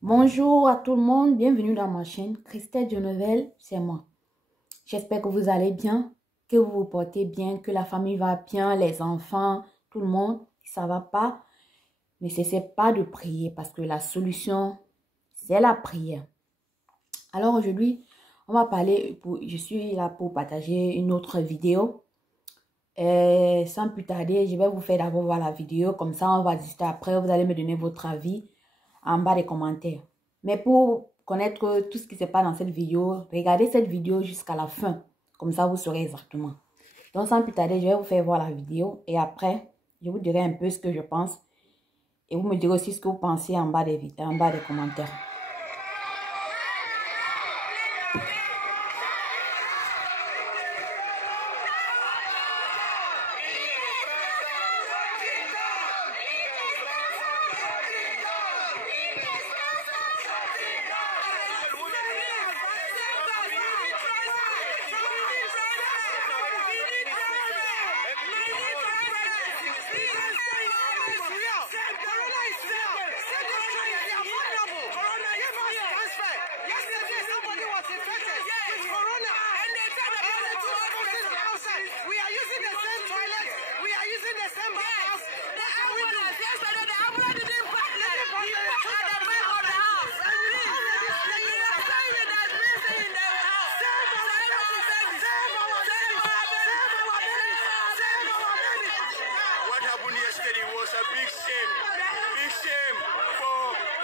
Bonjour à tout le monde, bienvenue dans ma chaîne. Christelle Dionovel, c'est moi. J'espère que vous allez bien, que vous vous portez bien, que la famille va bien, les enfants, tout le monde. Si ça ne va pas, ne cessez pas de prier parce que la solution, c'est la prière. Alors aujourd'hui, on va parler, je suis là pour partager une autre vidéo. Sans plus tarder, je vais vous faire d'abord voir la vidéo, comme ça on va discuter après, vous allez me donner votre avis en bas des commentaires. Mais pour connaître tout ce qui se passe dans cette vidéo, regardez cette vidéo jusqu'à la fin, comme ça vous saurez exactement. Donc sans plus tarder, je vais vous faire voir la vidéo et après, je vous dirai un peu ce que je pense et vous me direz aussi ce que vous pensez en bas des commentaires.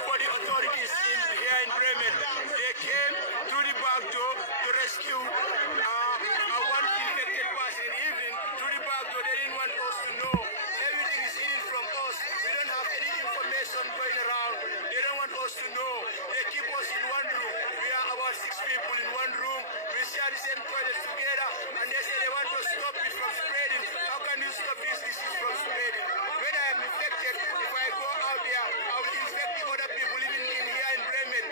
For the authorities here in Bremen. They came to the back door to rescue one infected person. Even to the back door, they didn't want us to know. Everything is hidden from us. We don't have any information going around. They don't want us to know. They keep us in one room. We are about 6 people in one room. We share the same toilets together. And they say they want to stop it from spreading. How can you stop this disease from spreading? When I am infected, if I go out there, I will infect the other people living in here in Bremen.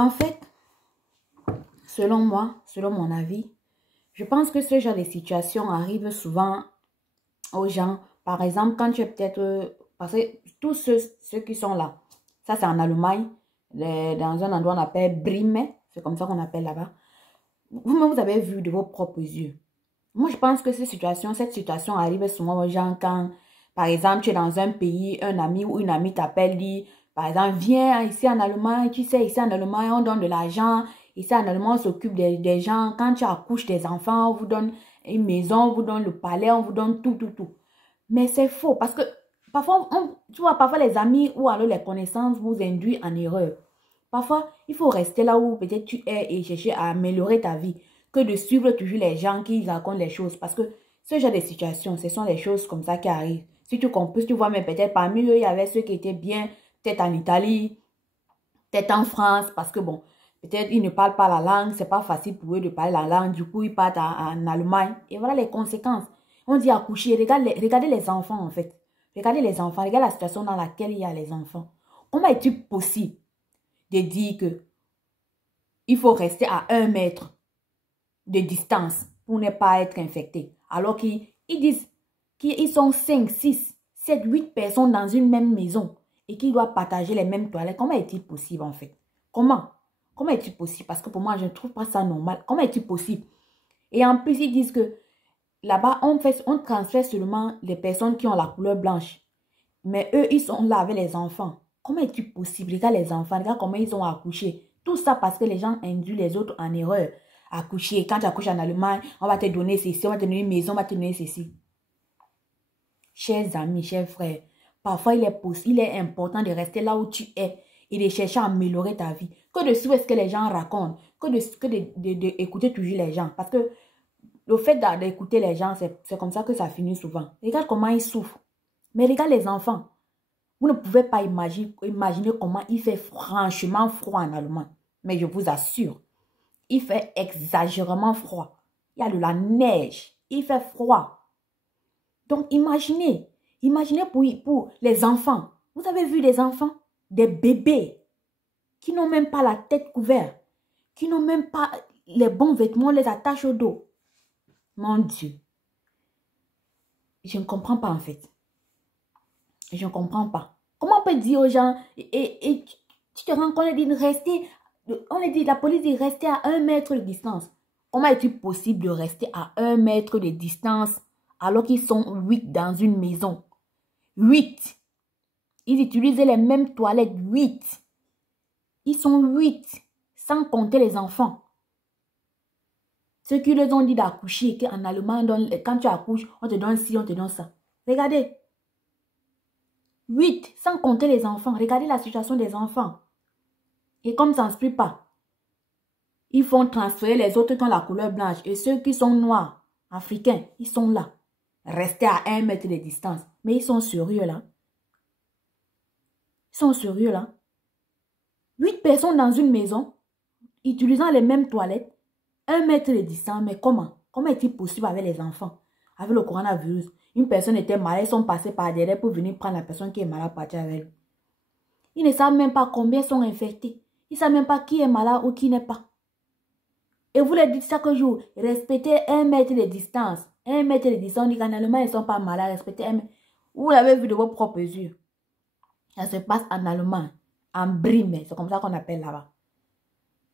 En fait, selon moi, selon mon avis, je pense que ce genre de situation arrive souvent aux gens. Par exemple, quand tu es peut-être... parce que tous ceux qui sont là, ça c'est en Allemagne, dans un endroit on appelle Brime, c'est comme ça qu'on appelle là-bas. Vous-même, vous avez vu de vos propres yeux. Moi, je pense que cette situation arrive souvent aux gens quand, par exemple, tu es dans un pays, un ami ou une amie t'appelle, dit, par exemple, viens ici en Allemagne, tu sais, ici en Allemagne, on donne de l'argent, ici en Allemagne, on s'occupe des gens, quand tu accouches des enfants, on vous donne une maison, on vous donne le palais, on vous donne tout, tout, tout. Mais c'est faux, parce que parfois, tu vois, parfois les amis ou alors les connaissances vous induisent en erreur. Parfois, il faut rester là où peut-être tu es et chercher à améliorer ta vie que de suivre toujours les gens qui racontent les choses. Parce que ce genre de situation, ce sont des choses comme ça qui arrivent. Si tu comprends, tu vois, mais peut-être parmi eux, il y avait ceux qui étaient bien, peut-être en Italie, peut-être en France, parce que bon, peut-être ils ne parlent pas la langue, c'est pas facile pour eux de parler la langue, du coup ils partent en Allemagne. Et voilà les conséquences. On dit accoucher, regardez les enfants en fait. Regardez les enfants, regardez la situation dans laquelle il y a les enfants. Comment est-il possible de dire que il faut rester à 1 mètre de distance pour ne pas être infecté? Alors qu'ils disent qu'ils sont 5, 6, 7, 8 personnes dans une même maison et qu'ils doivent partager les mêmes toilettes. Comment est-il possible en fait? Comment? Comment est-il possible? Parce que pour moi, je ne trouve pas ça normal. Comment est-il possible? Et en plus, ils disent que là-bas, on transfère seulement les personnes qui ont la couleur blanche. Mais eux, ils sont là avec les enfants. Comment est-il possible? Regarde les enfants, regarde comment ils ont accouché. Tout ça parce que les gens induisent les autres en erreur. Accoucher, quand tu accouches en Allemagne, on va te donner ceci, on va te donner une maison, on va te donner ceci. Chers amis, chers frères, parfois il est important de rester là où tu es et de chercher à améliorer ta vie. Que de suivre ce que les gens racontent, que d'écouter toujours les gens. Parce que le fait d'écouter les gens, c'est comme ça que ça finit souvent. Regarde comment ils souffrent. Mais regarde les enfants. Vous ne pouvez pas imaginer comment il fait franchement froid en Allemagne. Mais je vous assure, il fait exagérément froid. Il y a de la neige. Il fait froid. Donc imaginez pour les enfants. Vous avez vu des enfants, des bébés qui n'ont même pas la tête couverte, qui n'ont même pas les bons vêtements, on les attache au dos. Mon Dieu. Je ne comprends pas en fait. Je ne comprends pas. Comment on peut dire aux gens, et tu te rends compte, on les dit, la police dit rester à 1 mètre de distance. Comment est-il possible de rester à 1 mètre de distance alors qu'ils sont 8 dans une maison? 8. Ils utilisaient les mêmes toilettes, 8. Ils sont 8, sans compter les enfants. Ceux qui leur ont dit d'accoucher, qu'en Allemagne, quand tu accouches, on te donne ci, on te donne ça. Regardez. 8, sans compter les enfants. Regardez la situation des enfants. Et comme ça ne se prie pas, ils font transférer les autres qui ont la couleur blanche. Et ceux qui sont noirs, africains, ils sont là. Rester à 1 mètre de distance. Mais ils sont sérieux là. Ils sont sérieux là. 8 personnes dans une maison, utilisant les mêmes toilettes, 1 mètre de distance. Mais comment? Comment est-il possible avec les enfants? Avec le coronavirus. Une personne était malade, ils sont passés par derrière pour venir prendre la personne qui est malade, partir avec lui. Ils ne savent même pas combien sont infectés. Ils ne savent même pas qui est malade ou qui n'est pas. Et vous leur dites chaque jour, respectez 1 mètre de distance. 1 mètre de distance, on dit qu'en Allemagne, ils ne sont pas malades, respectez 1 mètre. Vous l'avez vu de vos propres yeux. Ça se passe en Allemagne, en Brime, c'est comme ça qu'on appelle là-bas.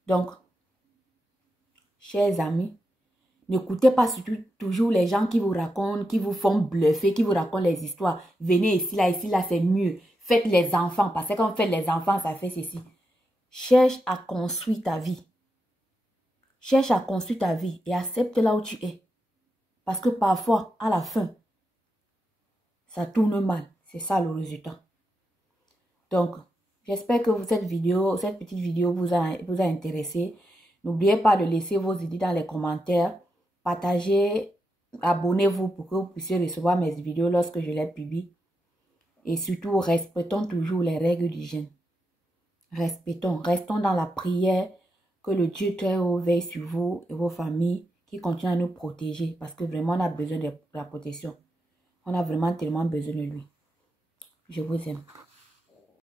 Donc, chers amis, n'écoutez pas surtout toujours les gens qui vous racontent, qui vous font bluffer, qui vous racontent les histoires. Venez ici, là, c'est mieux. Faites les enfants, parce que quand on fait les enfants, ça fait ceci. Cherche à construire ta vie. Cherche à construire ta vie et accepte là où tu es. Parce que parfois, à la fin, ça tourne mal. C'est ça le résultat. Donc, j'espère que cette petite vidéo vous a intéressé. N'oubliez pas de laisser vos idées dans les commentaires. Partagez, abonnez-vous pour que vous puissiez recevoir mes vidéos lorsque je les publie. Et surtout, respectons toujours les règles d'hygiène. Restons dans la prière, que le Dieu très haut veille sur vous et vos familles, qui continue à nous protéger, parce que vraiment on a besoin de la protection. On a vraiment tellement besoin de lui. Je vous aime.